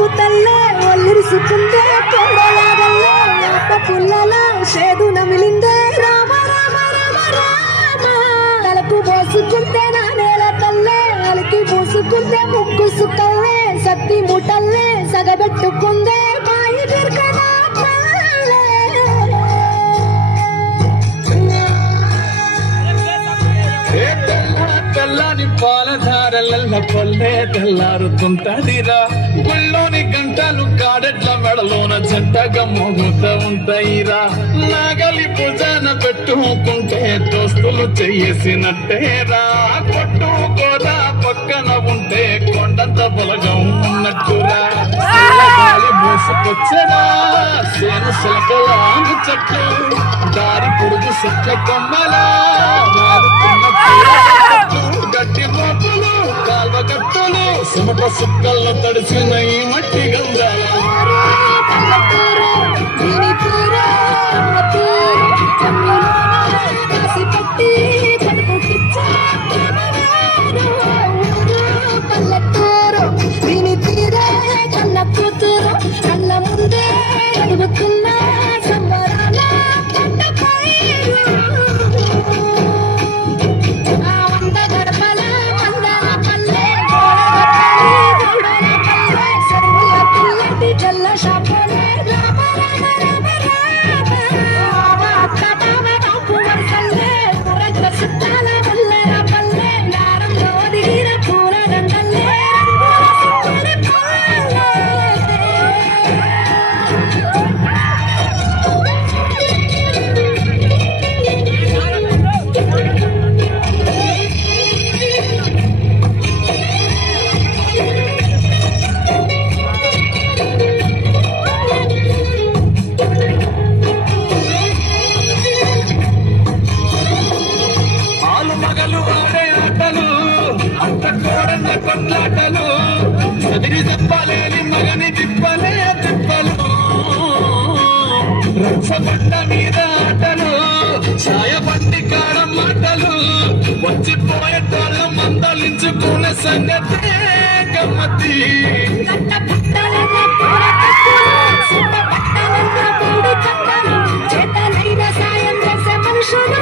పూతల్లే ఒల్లిరిసుకుందే కొండలాగల్లే అప్ప పుల్లల సేదు నమిలిందే రామ రామ రామ రామ తలకు పోసుకుంటే నా నేల తల్లే అలికి పూసుకుంటే ముక్కు సుక్కల్లే సత్తి ముటల్లే సగబెట్టుకుందే మాయి దుర్గనా తెల్లని పాలధారల పల్లె తెల్లారుతుంటదిరా గుళ్ళోని గంటలు కాడెట్ల మెడలోన జంటగా మోగుతూ ఉంటాయిరా నాగలి భుజాన పెట్టుకుంటే దోస్తులు చెయ్యేసినట్టేరా కొట్టు గోదా పక్కన ఉంటే కొండంత బలగం ఉన్నట్టురా గాలి మోసుకొచ్చరా సేను శిలకలాంగు చెట్లు దారి పొడుగు చెట్ల కొమ్మలా గట్టి మోపులు కాల్వ కట్టులు సుమట సుక్కల్లో తడిసిన ఈ మట్టి గంగాల పల్లెటూరు దీని తీరే కన్న కూతురు కళ్ళ ముందే అడుగుతున్న సంబరాల పంట పైరు కొట్లాటలు చదివి చెప్పలేని మగని తిప్పలే తిప్పలు రచ్చబండ మీద ఆటలు ఛాయబండి కాడ మాటలు వచ్చిపోయేటోళ్ళు మందలించుకునే సంగతి గమ్మతి చేతనైన సాయం చేసే మనుషులు